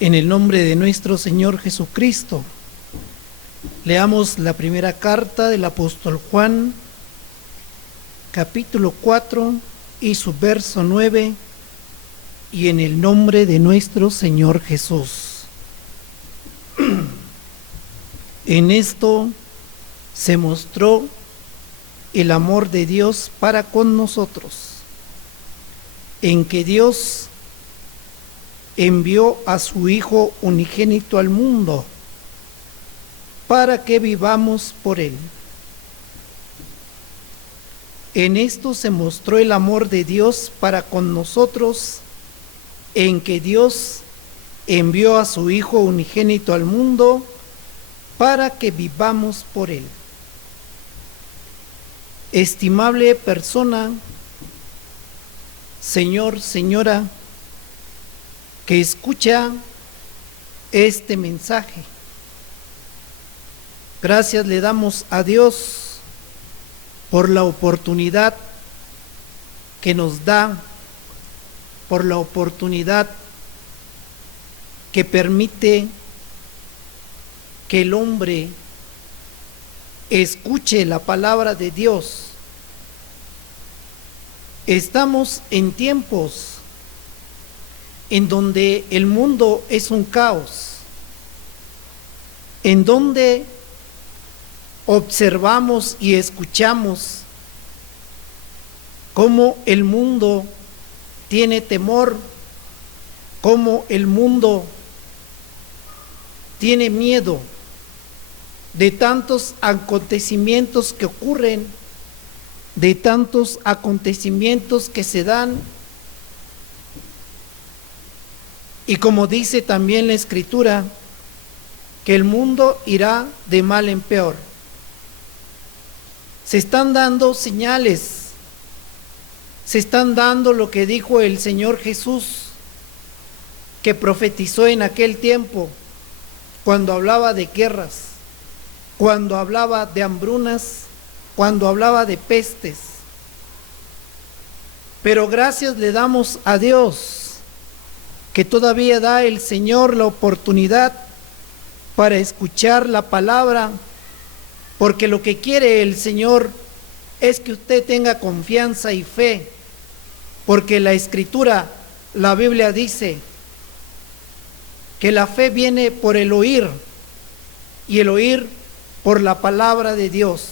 En el nombre de nuestro Señor Jesucristo, leamos la primera carta del apóstol Juan, capítulo 4 y su verso 9, y en el nombre de nuestro Señor Jesús. En esto se mostró el amor de Dios para con nosotros, en que Dios envió a su Hijo unigénito al mundo para que vivamos por Él. En esto se mostró el amor de Dios para con nosotros, en que Dios envió a su Hijo unigénito al mundo para que vivamos por Él. Estimable persona, señor, señora, que escucha este mensaje, gracias le damos a Dios por la oportunidad que nos da, por la oportunidad que permite que el hombre escuche la palabra de Dios. Estamos en tiempos en donde el mundo es un caos, en donde observamos y escuchamos cómo el mundo tiene temor, cómo el mundo tiene miedo de tantos acontecimientos que ocurren, de tantos acontecimientos que se dan. Y como dice también la Escritura, que el mundo irá de mal en peor. Se están dando señales, se están dando lo que dijo el Señor Jesús, que profetizó en aquel tiempo, cuando hablaba de guerras, cuando hablaba de hambrunas, cuando hablaba de pestes. Pero gracias le damos a Dios, que todavía da el Señor la oportunidad para escuchar la palabra, porque lo que quiere el Señor es que usted tenga confianza y fe, porque la Escritura, la Biblia dice que la fe viene por el oír, y el oír por la palabra de Dios.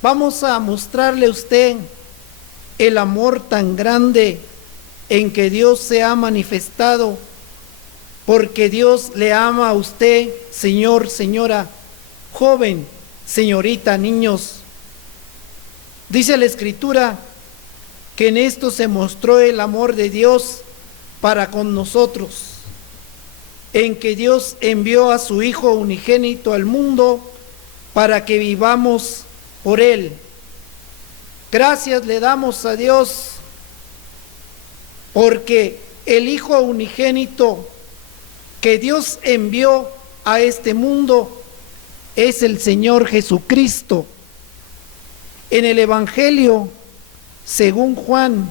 Vamos a mostrarle a usted el amor tan grande en que Dios se ha manifestado, porque Dios le ama a usted, señor, señora, joven, señorita, niños. Dice la Escritura que en esto se mostró el amor de Dios para con nosotros, en que Dios envió a su Hijo unigénito al mundo para que vivamos por Él. Gracias le damos a Dios, porque el Hijo unigénito que Dios envió a este mundo es el Señor Jesucristo. En el Evangelio, según Juan,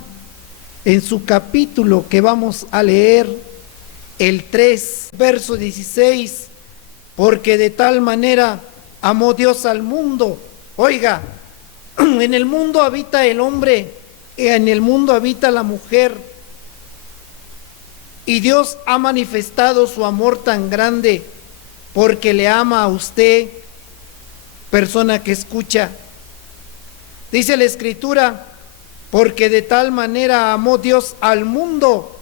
en su capítulo que vamos a leer, el 3, verso 16, porque de tal manera amó Dios al mundo. Oiga, en el mundo habita el hombre, en el mundo habita la mujer, y Dios ha manifestado su amor tan grande porque le ama a usted, persona que escucha. Dice la Escritura, porque de tal manera amó Dios al mundo,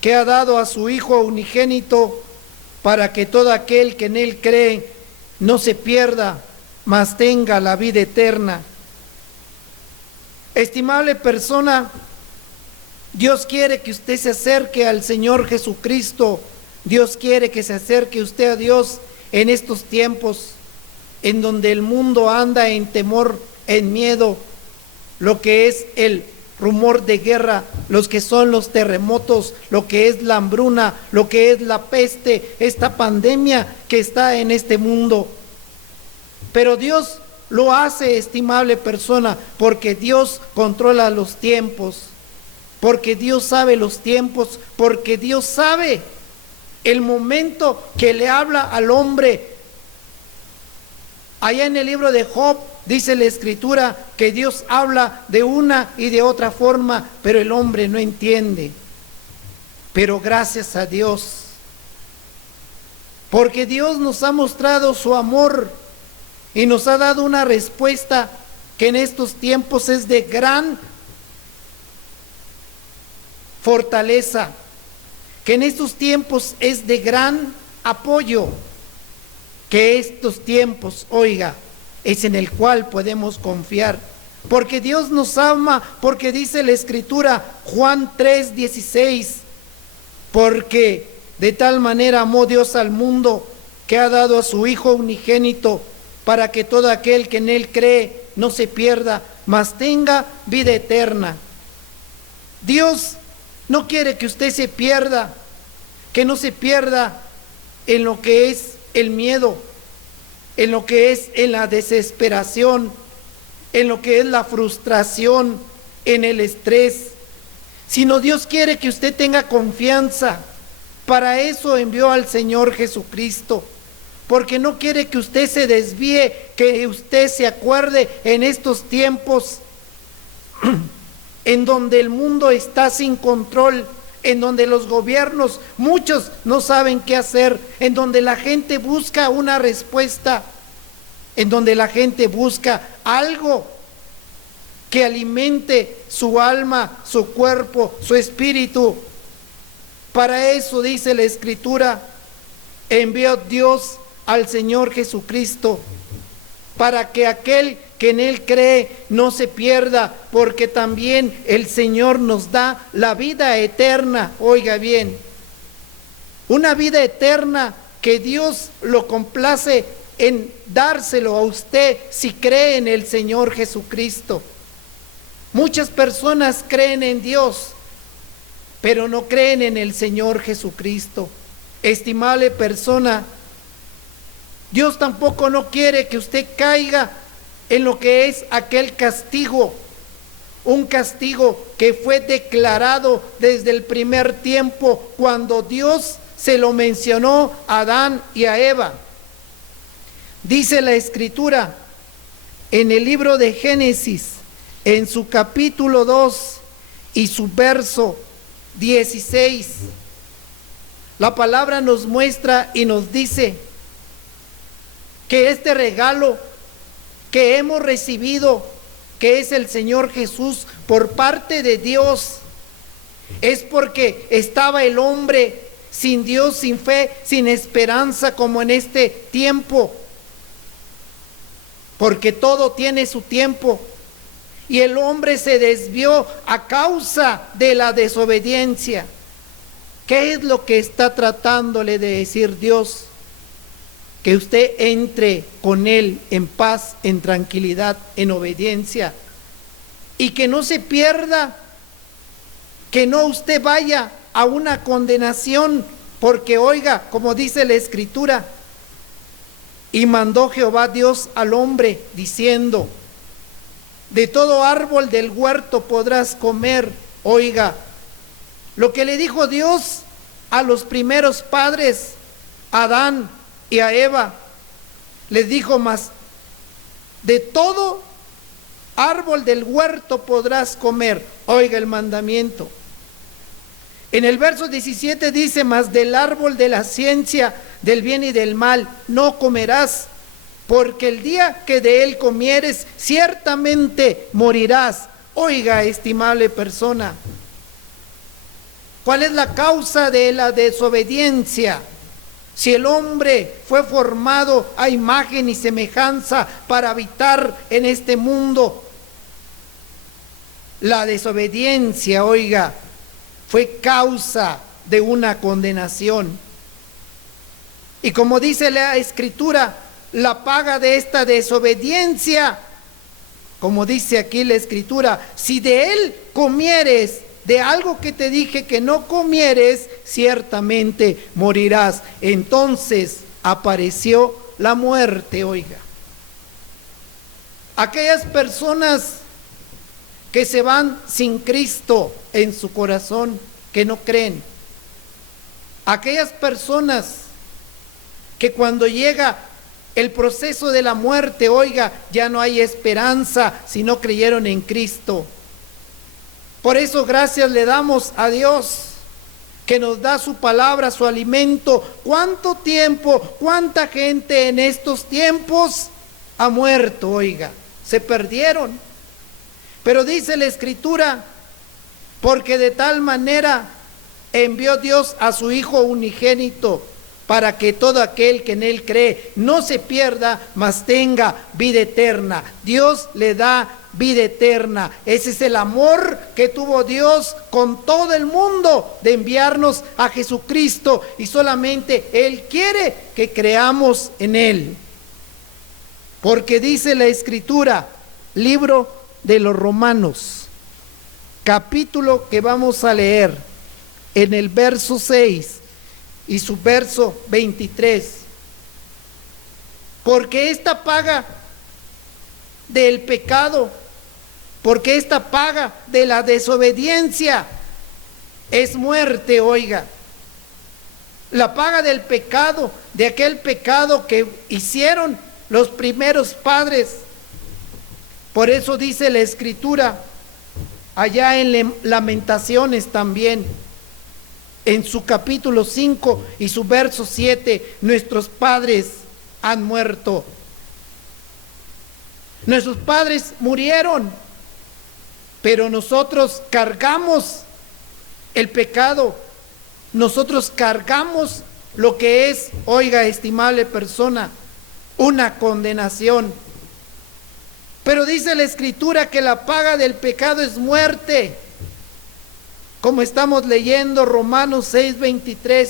que ha dado a su Hijo unigénito, para que todo aquel que en Él cree no se pierda, mas tenga la vida eterna. Estimable persona, Dios quiere que usted se acerque al Señor Jesucristo. Dios quiere que se acerque usted a Dios en estos tiempos en donde el mundo anda en temor, en miedo, lo que es el rumor de guerra, los que son los terremotos, lo que es la hambruna, lo que es la peste, esta pandemia que está en este mundo. Pero Dios lo hace, estimable persona, porque Dios controla los tiempos. porque Dios sabe los tiempos, porque Dios sabe el momento que le habla al hombre. Allá en el libro de Job dice la Escritura que Dios habla de una y de otra forma, pero el hombre no entiende. Pero gracias a Dios, porque Dios nos ha mostrado su amor y nos ha dado una respuesta que en estos tiempos es de gran fortaleza, que en estos tiempos es de gran apoyo, que estos tiempos, oiga, es en el cual podemos confiar, porque Dios nos ama, porque dice la Escritura, Juan 3:16, porque de tal manera amó Dios al mundo que ha dado a su Hijo unigénito, para que todo aquel que en Él cree no se pierda, mas tenga vida eterna. Dios no quiere que usted se pierda, que no se pierda en lo que es el miedo, en lo que es en la desesperación, en lo que es la frustración, en el estrés, sino Dios quiere que usted tenga confianza. Para eso envió al Señor Jesucristo, porque no quiere que usted se desvíe, que usted se acuerde en estos tiempos en donde el mundo está sin control, en donde los gobiernos, muchos no saben qué hacer, en donde la gente busca una respuesta, en donde la gente busca algo que alimente su alma, su cuerpo, su espíritu. Para eso dice la Escritura, envió Dios al Señor Jesucristo, para que aquel que en Él cree no se pierda, porque también el Señor nos da la vida eterna. Oiga bien, una vida eterna que Dios lo complace en dárselo a usted si cree en el Señor Jesucristo. Muchas personas creen en Dios, pero no creen en el Señor Jesucristo. Estimable persona, Dios tampoco no quiere que usted caiga en lo que es aquel castigo, un castigo que fue declarado desde el primer tiempo cuando Dios se lo mencionó a Adán y a Eva. Dice la Escritura en el libro de Génesis, en su capítulo 2 y su verso 16, la palabra nos muestra y nos dice que este regalo que hemos recibido, que es el Señor Jesús por parte de Dios, es porque estaba el hombre sin Dios, sin fe, sin esperanza, como en este tiempo, porque todo tiene su tiempo, y el hombre se desvió a causa de la desobediencia. ¿Qué es lo que está tratándole de decir Dios? Que usted entre con Él en paz, en tranquilidad, en obediencia, y que no se pierda, que no usted vaya a una condenación, porque oiga, como dice la Escritura, y mandó Jehová Dios al hombre diciendo, de todo árbol del huerto podrás comer. Oiga, lo que le dijo Dios a los primeros padres, a Adán y a Eva, les dijo, más de todo árbol del huerto podrás comer. Oiga el mandamiento. En el verso 17 dice, mas del árbol de la ciencia del bien y del mal no comerás, porque el día que de él comieres ciertamente morirás. Oiga, estimable persona, ¿cuál es la causa de la desobediencia? Si el hombre fue formado a imagen y semejanza para habitar en este mundo, la desobediencia, oiga, fue causa de una condenación. Y como dice la Escritura, la paga de esta desobediencia, como dice aquí la Escritura, si de él comieres, de algo que te dije que no comieres, ciertamente morirás. Entonces apareció la muerte, oiga. Aquellas personas que se van sin Cristo en su corazón, que no creen. Aquellas personas que cuando llega el proceso de la muerte, oiga, ya no hay esperanza si no creyeron en Cristo. Por eso gracias le damos a Dios que nos da su palabra, su alimento. ¿Cuánto tiempo, cuánta gente en estos tiempos ha muerto, oiga? Se perdieron. Pero dice la Escritura, porque de tal manera envió Dios a su Hijo unigénito, para que todo aquel que en Él cree no se pierda, mas tenga vida eterna. Dios le da vida eterna. Ese es el amor que tuvo Dios con todo el mundo, de enviarnos a Jesucristo, y solamente Él quiere que creamos en Él. Porque dice la Escritura, libro de los Romanos, capítulo que vamos a leer en el verso 6 y su verso 23. Porque esta paga del pecado, porque esta paga de la desobediencia es muerte, oiga. La paga del pecado, de aquel pecado que hicieron los primeros padres. Por eso dice la Escritura, allá en Lamentaciones también, en su capítulo 5 y su verso 7, nuestros padres han muerto. Nuestros padres murieron, pero nosotros cargamos el pecado, nosotros cargamos lo que es, oiga, estimable persona, una condenación. Pero dice la Escritura que la paga del pecado es muerte, como estamos leyendo Romanos 6:23.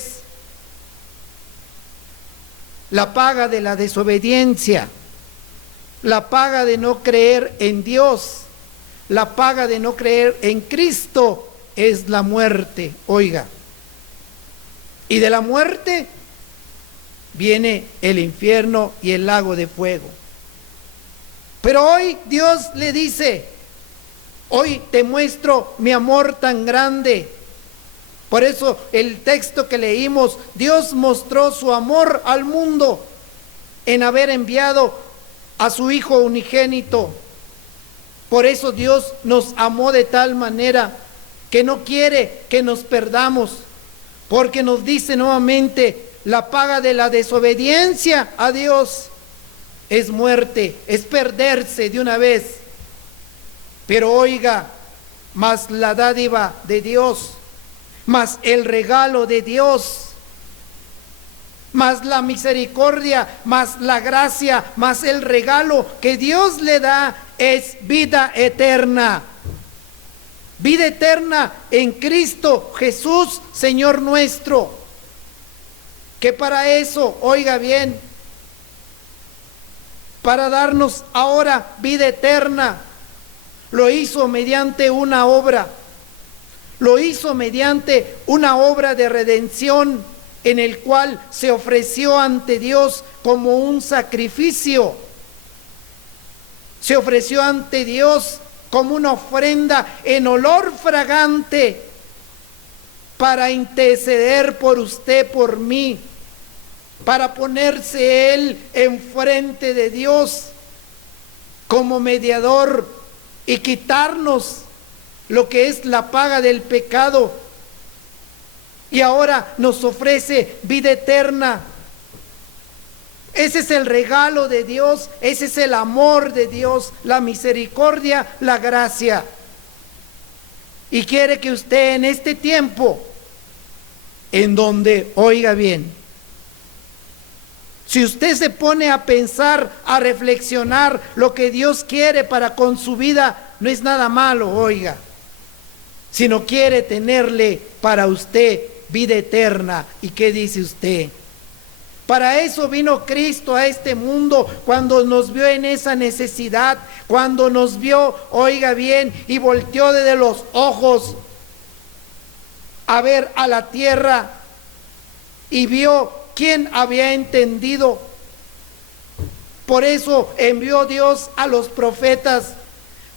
La paga de la desobediencia, la paga de no creer en Dios, la paga de no creer en Cristo es la muerte, oiga. Y de la muerte viene el infierno y el lago de fuego. Pero hoy Dios le dice, hoy te muestro mi amor tan grande. Por eso el texto que leímos, Dios mostró su amor al mundo en haber enviado a su Hijo unigénito. Por eso Dios nos amó de tal manera que no quiere que nos perdamos, porque nos dice nuevamente, la paga de la desobediencia a Dios es muerte, es perderse de una vez. Pero oiga, más la dádiva de Dios, más el regalo de Dios, más la misericordia, más la gracia, más el regalo que Dios le da es vida eterna. Vida eterna en Cristo Jesús, Señor nuestro. Que para eso, oiga bien, para darnos ahora vida eterna, lo hizo mediante una obra. Lo hizo mediante una obra de redención en el cual se ofreció ante Dios como un sacrificio. Se ofreció ante Dios como una ofrenda en olor fragante para interceder por usted, por mí, para ponerse Él enfrente de Dios como mediador y quitarnos lo que es la paga del pecado. Y ahora nos ofrece vida eterna. Ese es el regalo de Dios, ese es el amor de Dios, la misericordia, la gracia. Y quiere que usted en este tiempo, en donde, oiga bien, si usted se pone a pensar, a reflexionar lo que Dios quiere para con su vida, no es nada malo, oiga, sino quiere tenerle para usted vida eterna. ¿Y qué dice usted? Para eso vino Cristo a este mundo, cuando nos vio en esa necesidad, cuando nos vio, oiga bien, y volteó desde los ojos a ver a la tierra y vio quién había entendido. Por eso envió Dios a los profetas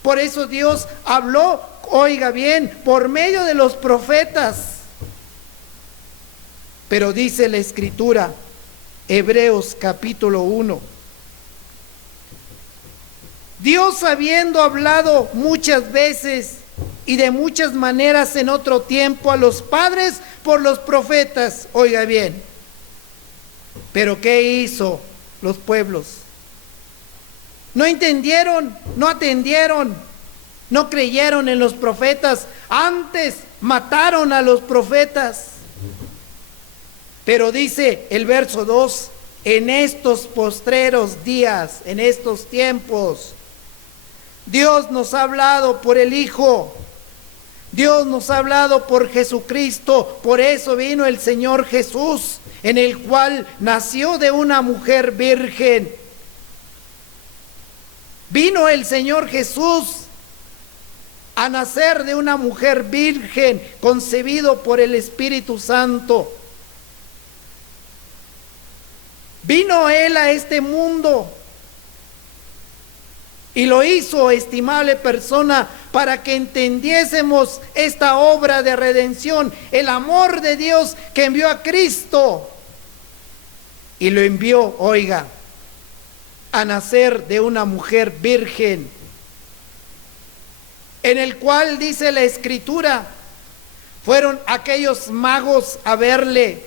Por eso Dios habló, oiga bien, por medio de los profetas. Pero dice la Escritura, Hebreos capítulo 1, Dios habiendo hablado muchas veces y de muchas maneras en otro tiempo a los padres por los profetas, oiga bien, pero ¿qué hizo los pueblos? No entendieron, no atendieron, no creyeron en los profetas, antes mataron a los profetas. Pero dice el verso 2, en estos postreros días, en estos tiempos, Dios nos ha hablado por el Hijo, Dios nos ha hablado por Jesucristo. Por eso vino el Señor Jesús, en el cual nació de una mujer virgen. Vino el Señor Jesús a nacer de una mujer virgen, concebido por el Espíritu Santo. Vino Él a este mundo y lo hizo, estimable persona, para que entendiésemos esta obra de redención, el amor de Dios que envió a Cristo y lo envió, oiga, a nacer de una mujer virgen, en el cual dice la Escritura, fueron aquellos magos a verle,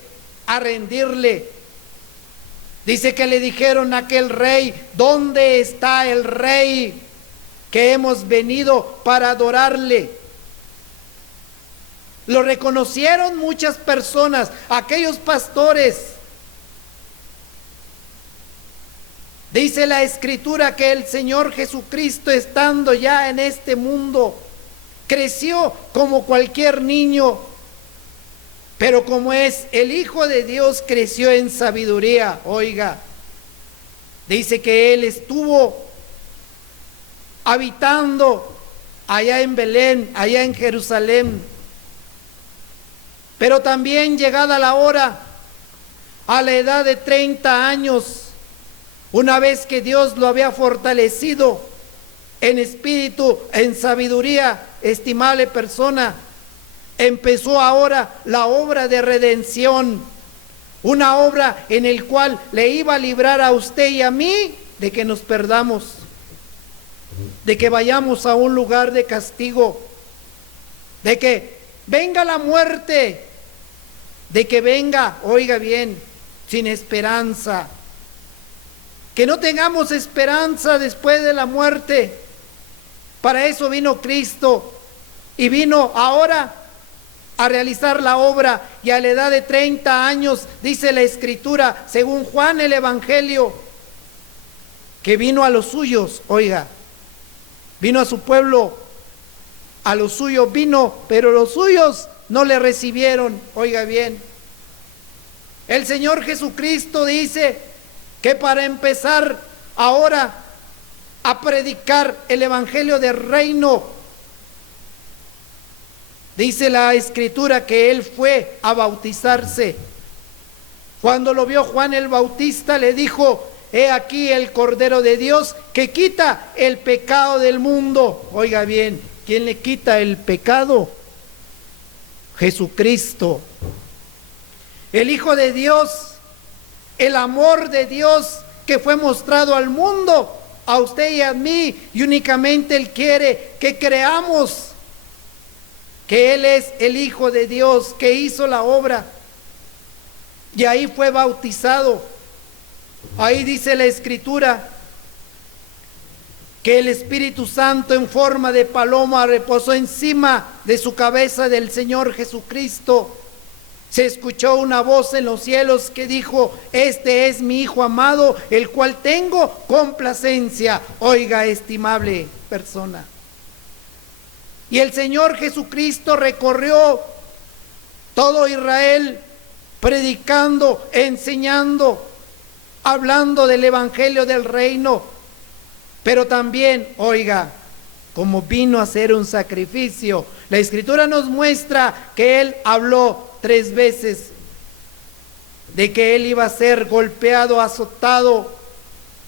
a rendirle. Dice que le dijeron a aquel rey, ¿dónde está el rey que hemos venido para adorarle? Lo reconocieron muchas personas, aquellos pastores. Dice la Escritura que el Señor Jesucristo, estando ya en este mundo, creció como cualquier niño, pero como es el Hijo de Dios, creció en sabiduría. Oiga, dice que Él estuvo habitando allá en Belén, allá en Jerusalén, pero también llegada la hora, a la edad de 30 años, una vez que Dios lo había fortalecido en espíritu, en sabiduría, estimable persona, empezó ahora la obra de redención, una obra en el cual le iba a librar a usted y a mí de que nos perdamos, de que vayamos a un lugar de castigo, de que venga la muerte, de que venga, oiga bien, sin esperanza, que no tengamos esperanza después de la muerte. Para eso vino Cristo y vino ahora a realizar la obra, y a la edad de 30 años, dice la Escritura, según Juan el Evangelio, que vino a los suyos, oiga, vino a su pueblo, a los suyos vino, pero los suyos no le recibieron. Oiga bien, el Señor Jesucristo dice que para empezar ahora a predicar el Evangelio del reino, dice la Escritura que Él fue a bautizarse. Cuando lo vio Juan el Bautista, le dijo, he aquí el Cordero de Dios que quita el pecado del mundo. Oiga bien, ¿quién le quita el pecado? Jesucristo, el Hijo de Dios, el amor de Dios que fue mostrado al mundo, a usted y a mí, y únicamente Él quiere que creamos que Él es el Hijo de Dios, que hizo la obra, y ahí fue bautizado. Ahí dice la Escritura que el Espíritu Santo en forma de paloma reposó encima de su cabeza del Señor Jesucristo. Se escuchó una voz en los cielos que dijo, este es mi Hijo amado, el cual tengo complacencia. Oiga, estimable persona. Y el Señor Jesucristo recorrió todo Israel, predicando, enseñando, hablando del Evangelio del reino. Pero también, oiga, como vino a hacer un sacrificio, la Escritura nos muestra que Él habló 3 veces de que Él iba a ser golpeado, azotado,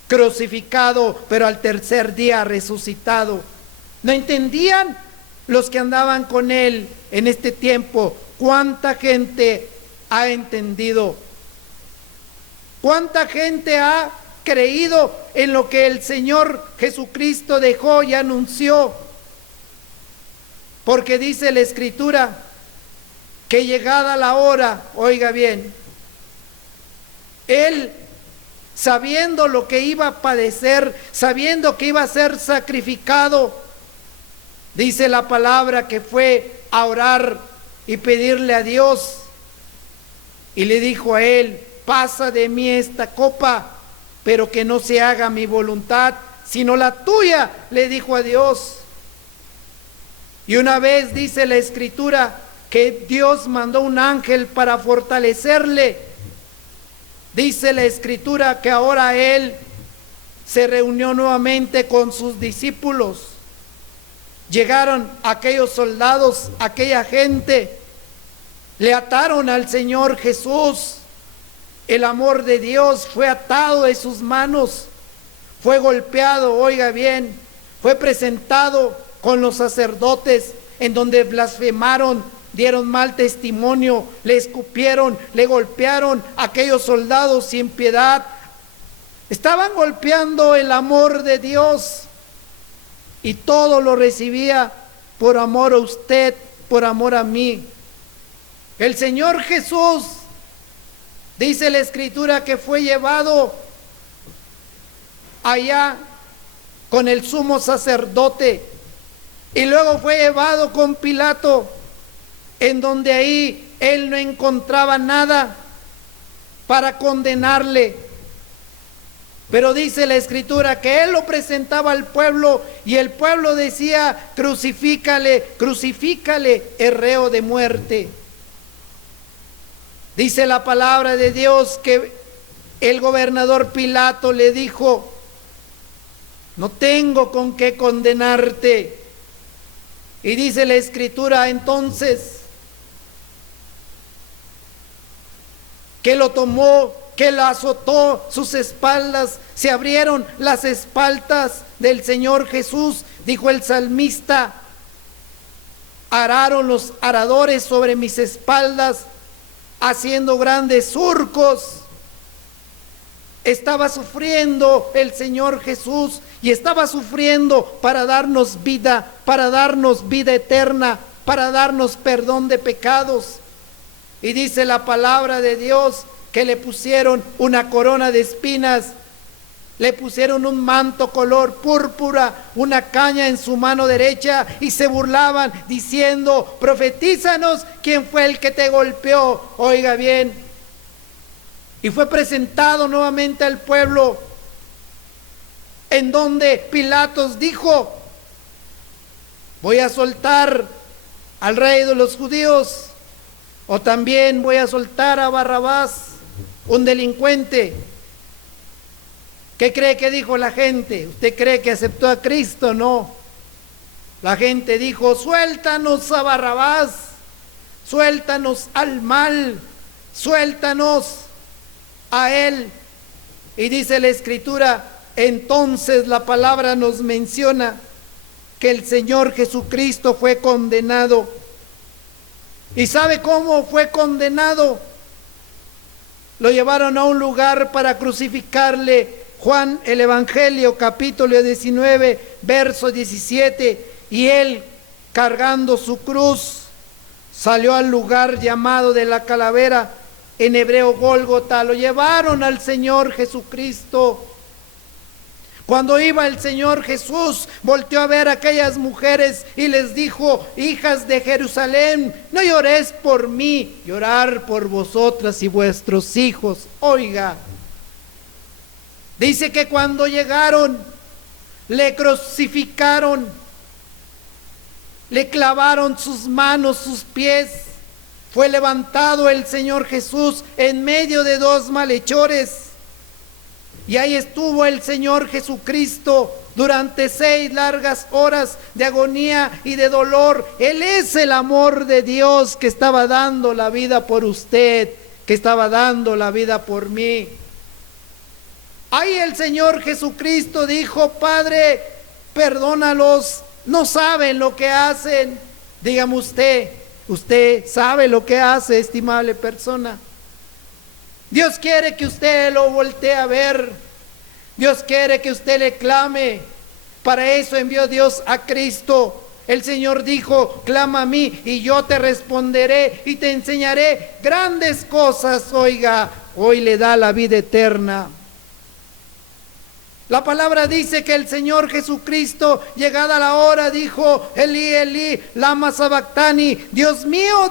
crucificado, pero al tercer día resucitado. No entendían los que andaban con él en este tiempo. ¿Cuánta gente ha entendido? ¿Cuánta gente ha creído en lo que el Señor Jesucristo dejó y anunció? Porque dice la Escritura que llegada la hora, oiga bien, Él, sabiendo lo que iba a padecer, sabiendo que iba a ser sacrificado, dice la palabra que fue a orar y pedirle a Dios, y le dijo a Él: pasa de mí esta copa, pero que no se haga mi voluntad, sino la tuya, le dijo a Dios. Y una vez dice la Escritura que Dios mandó un ángel para fortalecerle. Dice la Escritura que ahora él se reunió nuevamente con sus discípulos. Llegaron aquellos soldados, aquella gente, le ataron al Señor Jesús. El amor de Dios fue atado de sus manos, fue golpeado, oiga bien, fue presentado con los sacerdotes, en donde blasfemaron, dieron mal testimonio, le escupieron, le golpearon. Aquellos soldados sin piedad estaban golpeando el amor de Dios, y todo lo recibía por amor a usted, por amor a mí. El Señor Jesús, dice la Escritura, que fue llevado allá con el sumo sacerdote, y luego fue llevado con Pilato, en donde ahí él no encontraba nada para condenarle. Pero dice la Escritura que él lo presentaba al pueblo, y el pueblo decía: crucifícale, crucifícale, es reo de muerte. Dice la palabra de Dios que el gobernador Pilato le dijo: no tengo con qué condenarte. Y dice la Escritura entonces que lo tomó, que lo azotó, sus espaldas se abrieron, las espaldas del Señor Jesús. Dijo el salmista: araron los aradores sobre mis espaldas, haciendo grandes surcos. Estaba sufriendo el Señor Jesús, y estaba sufriendo para darnos vida eterna, para darnos perdón de pecados. Y dice la palabra de Dios que le pusieron una corona de espinas, le pusieron un manto color púrpura, una caña en su mano derecha, y se burlaban diciendo: profetízanos, ¿quién fue el que te golpeó? Oiga bien. Y fue presentado nuevamente al pueblo, en donde Pilatos dijo: voy a soltar al rey de los judíos, o también voy a soltar a Barrabás, un delincuente. ¿Qué cree que dijo la gente? ¿Usted cree que aceptó a Cristo? No. La gente dijo: suéltanos a Barrabás, suéltanos al mal, suéltanos a él. Y dice la Escritura, entonces la palabra nos menciona que el Señor Jesucristo fue condenado. ¿Y sabe cómo fue condenado? Lo llevaron a un lugar para crucificarle. Juan, el Evangelio, capítulo 19, verso 17. Y él, cargando su cruz, salió al lugar llamado de la calavera, en hebreo Gólgota. Lo llevaron al Señor Jesucristo. Cuando iba el Señor Jesús, volteó a ver a aquellas mujeres y les dijo: hijas de Jerusalén, no lloréis por mí, llorar por vosotras y vuestros hijos. Oiga, dice que cuando llegaron, le crucificaron, le clavaron sus manos, sus pies. Fue levantado el Señor Jesús en medio de dos malhechores, y ahí estuvo el Señor Jesucristo durante 6 largas horas de agonía y de dolor. Él es el amor de Dios que estaba dando la vida por usted, que estaba dando la vida por mí. Ahí el Señor Jesucristo dijo: Padre, perdónalos, no saben lo que hacen. Dígame usted sabe lo que hace, estimable persona. Dios quiere que usted lo voltee a ver. Dios quiere que usted le clame. Para eso envió Dios a Cristo. El Señor dijo: clama a mí y yo te responderé y te enseñaré grandes cosas. Oiga, hoy le da la vida eterna. La palabra dice que el Señor Jesucristo, llegada la hora, dijo: Elí, Elí, lama sabactani, Dios mío,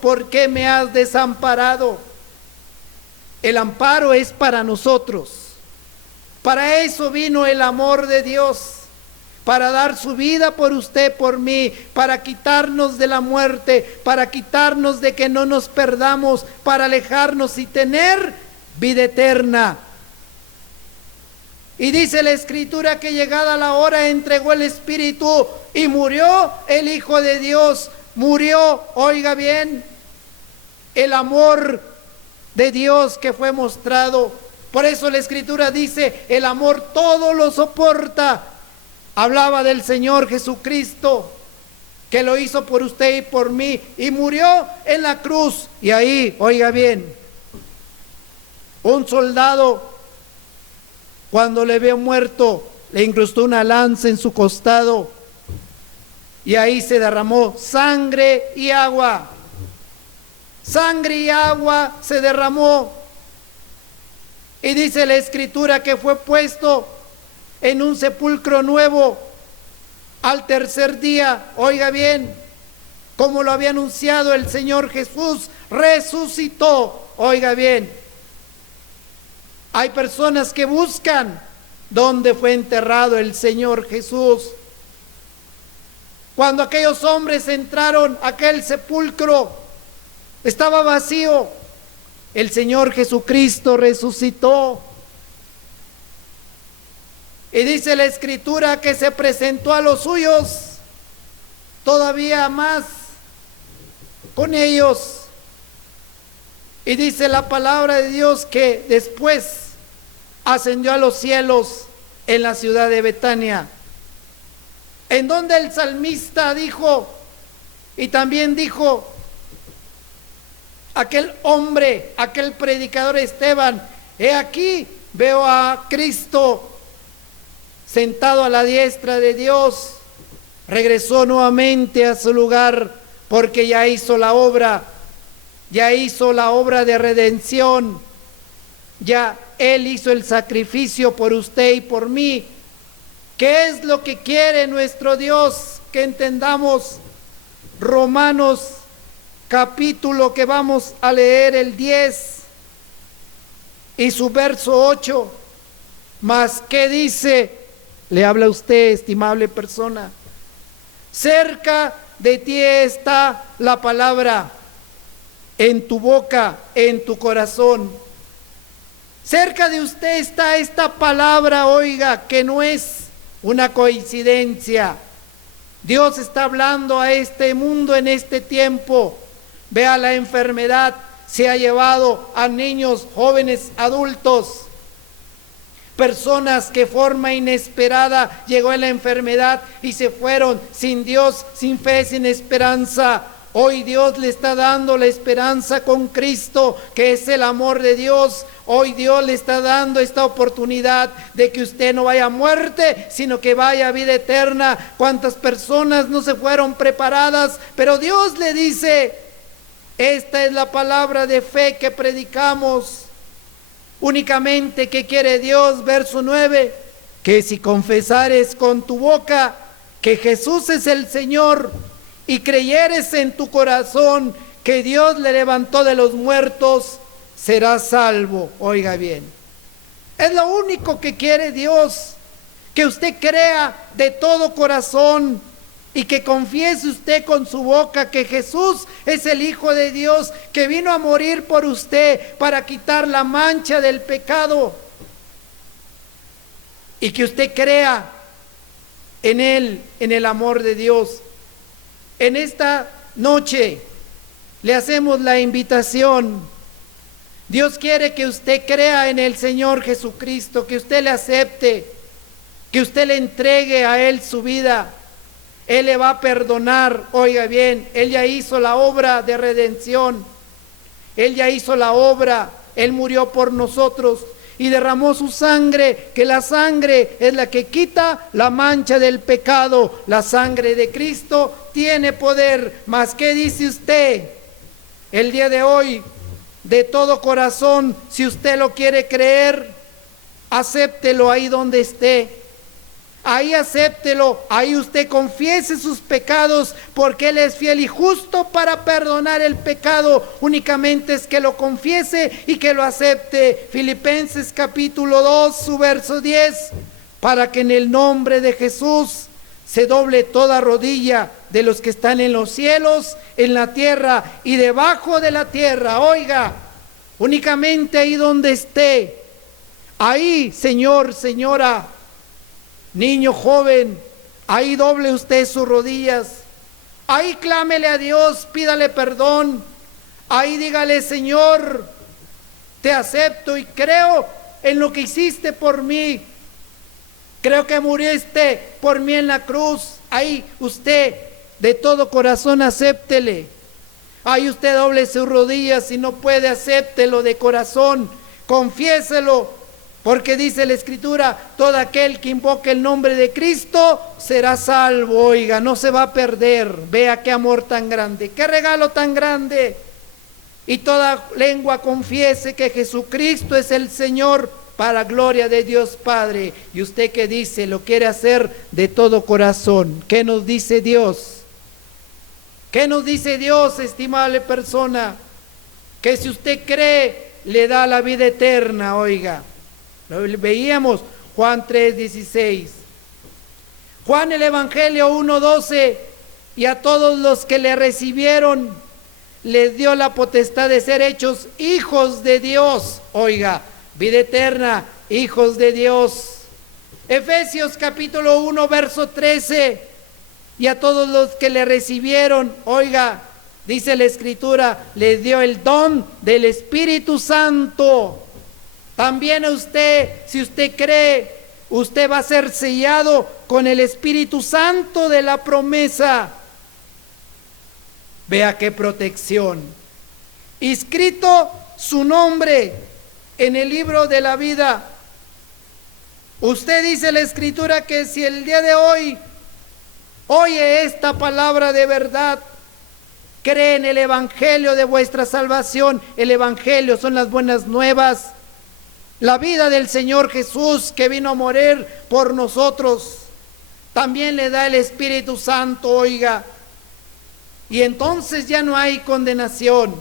¿por qué me has desamparado? El amparo es para nosotros. Para eso vino el amor de Dios, para dar su vida por usted, por mí, para quitarnos de la muerte, para quitarnos de que no nos perdamos, para alejarnos y tener vida eterna. Y dice la Escritura que llegada la hora entregó el Espíritu y murió el Hijo de Dios. Murió, oiga bien, el amor de Dios que fue mostrado. Por eso la Escritura dice: el amor todo lo soporta. Hablaba del Señor Jesucristo, que lo hizo por usted y por mí, y murió en la cruz. Y ahí, oiga bien, un soldado, cuando le vio muerto, le incrustó una lanza en su costado, y ahí se derramó sangre y agua. Sangre y agua se derramó. Y dice la Escritura que fue puesto en un sepulcro nuevo al tercer día. Oiga bien, como lo había anunciado el Señor Jesús, resucitó. Oiga bien, hay personas que buscan dónde fue enterrado el Señor Jesús. Cuando aquellos hombres entraron a aquel sepulcro, estaba vacío. El Señor Jesucristo resucitó. Y dice la Escritura que se presentó a los suyos todavía más con ellos. Y dice la palabra de Dios que después ascendió a los cielos en la ciudad de Betania, en donde el salmista dijo, y también dijo aquel hombre, aquel predicador Esteban: he aquí, veo a Cristo sentado a la diestra de Dios. Regresó nuevamente a su lugar porque ya hizo la obra de redención. Ya Él hizo el sacrificio por usted y por mí. ¿Qué es lo que quiere nuestro Dios? Que entendamos Romanos capítulo que vamos a leer el 10 y su verso 8. Mas ¿qué dice? Le habla a usted, estimable persona. Cerca de ti está la palabra, en tu boca, en tu corazón. Cerca de usted está esta palabra, oiga, que no es una coincidencia. Dios está hablando a este mundo en este tiempo. Vea, la enfermedad se ha llevado a niños, jóvenes, adultos. Personas que de forma inesperada llegó la enfermedad y se fueron sin Dios, sin fe, sin esperanza. Hoy Dios le está dando la esperanza con Cristo, que es el amor de Dios. Hoy Dios le está dando esta oportunidad de que usted no vaya a muerte, sino que vaya a vida eterna. ¿Cuántas personas no se fueron preparadas? Pero Dios le dice: esta es la palabra de fe que predicamos. Únicamente, ¿qué quiere Dios? Verso 9, que si confesares con tu boca que Jesús es el Señor y creyeres en tu corazón que Dios le levantó de los muertos, serás salvo. Oiga bien, es lo único que quiere Dios, que usted crea de todo corazón y que confiese usted con su boca que Jesús es el Hijo de Dios, que vino a morir por usted para quitar la mancha del pecado, y que usted crea en Él, en el amor de Dios. En esta noche le hacemos la invitación. Dios quiere que usted crea en el Señor Jesucristo, que usted le acepte, que usted le entregue a Él su vida. Él le va a perdonar. Oiga bien, Él ya hizo la obra de redención. Él ya hizo la obra. Él murió por nosotros y derramó su sangre, que la sangre es la que quita la mancha del pecado. La sangre de Cristo tiene poder. Mas, ¿qué dice usted el día de hoy? De todo corazón, si usted lo quiere creer, acéptelo ahí donde esté. Ahí acéptelo, ahí usted confiese sus pecados, porque Él es fiel y justo para perdonar el pecado. Únicamente es que lo confiese y que lo acepte. Filipenses capítulo 2, su verso 10, para que en el nombre de Jesús se doble toda rodilla de los que están en los cielos, en la tierra y debajo de la tierra. Oiga, únicamente ahí donde esté, ahí, señor, señora, niño, joven, ahí doble usted sus rodillas, ahí clámele a Dios, pídale perdón, ahí dígale: Señor, te acepto y creo en lo que hiciste por mí, creo que muriste por mí en la cruz. Ahí usted de todo corazón acéptele, ahí usted doble sus rodillas. Si no puede, acéptelo de corazón, confiéselo. Porque dice la Escritura: todo aquel que invoque el nombre de Cristo será salvo. Oiga, no se va a perder. Vea qué amor tan grande, qué regalo tan grande. Y toda lengua confiese que Jesucristo es el Señor, para gloria de Dios Padre. Y usted que dice, lo quiere hacer de todo corazón. ¿Qué nos dice Dios? ¿Qué nos dice Dios, estimable persona? Que si usted cree, le da la vida eterna. Oiga, veíamos Juan 3:16, Juan el Evangelio 1:12, y a todos los que le recibieron les dio la potestad de ser hechos hijos de Dios. Oiga, vida eterna, hijos de Dios. Efesios capítulo 1 verso 13, y a todos los que le recibieron, oiga, dice la Escritura, les dio el don del Espíritu Santo. También a usted, si usted cree, usted va a ser sellado con el Espíritu Santo de la promesa. Vea qué protección. Inscrito su nombre en el libro de la vida. Usted, dice la Escritura, que si el día de hoy oye esta palabra de verdad, cree en el Evangelio de vuestra salvación. El Evangelio son las buenas nuevas, la vida del Señor Jesús, que vino a morir por nosotros. También le da el Espíritu Santo, oiga, y entonces ya no hay condenación.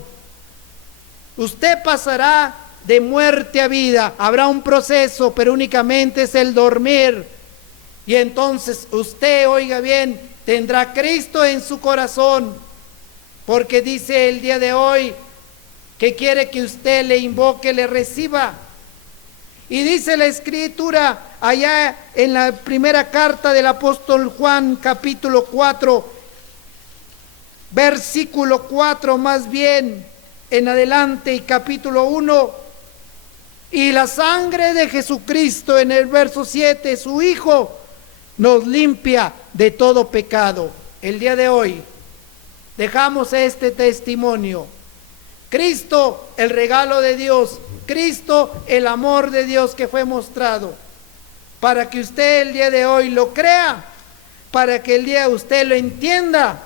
Usted pasará de muerte a vida. Habrá un proceso, pero únicamente es el dormir. Y entonces usted, oiga bien, tendrá Cristo en su corazón, porque dice el día de hoy que quiere que usted le invoque, le reciba. Y dice la Escritura allá en la primera carta del apóstol Juan, capítulo 4, versículo 4 más bien en adelante, y capítulo 1, y la sangre de Jesucristo, en el verso 7, su Hijo, nos limpia de todo pecado. El día de hoy dejamos este testimonio. Cristo, el regalo de Dios, Cristo, el amor de Dios que fue mostrado, para que usted el día de hoy lo crea, para que el día usted lo entienda,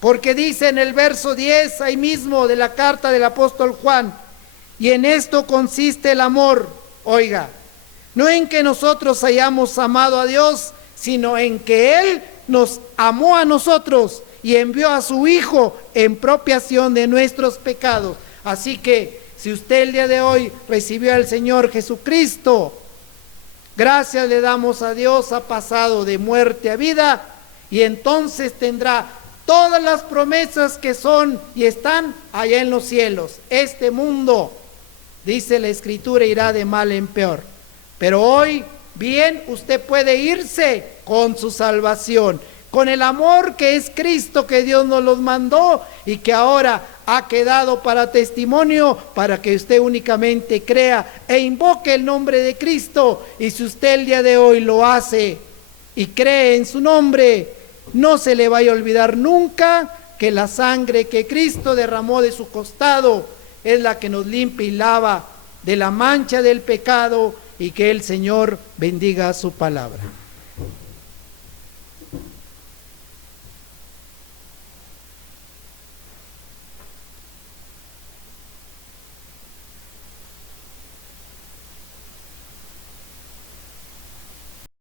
porque dice en el verso 10, ahí mismo de la carta del apóstol Juan: y en esto consiste el amor, oiga, no en que nosotros hayamos amado a Dios, sino en que Él nos amó a nosotros y envió a su Hijo en propiación de nuestros pecados. Así que si usted el día de hoy recibió al Señor Jesucristo, gracias le damos a Dios, ha pasado de muerte a vida, y entonces tendrá todas las promesas que son y están allá en los cielos. Este mundo, dice la Escritura, irá de mal en peor, pero hoy bien usted puede irse con su salvación, con el amor que es Cristo, que Dios nos los mandó y que ahora ha quedado para testimonio, para que usted únicamente crea e invoque el nombre de Cristo. Y si usted el día de hoy lo hace y cree en su nombre, no se le vaya a olvidar nunca que la sangre que Cristo derramó de su costado es la que nos limpia y lava de la mancha del pecado, y que el Señor bendiga su palabra.